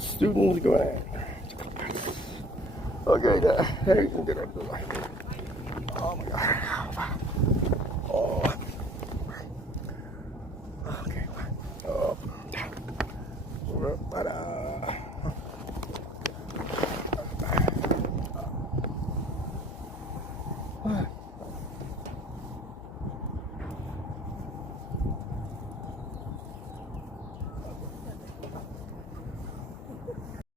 Students go in. Okay, there you can get up there. Oh my God. Oh.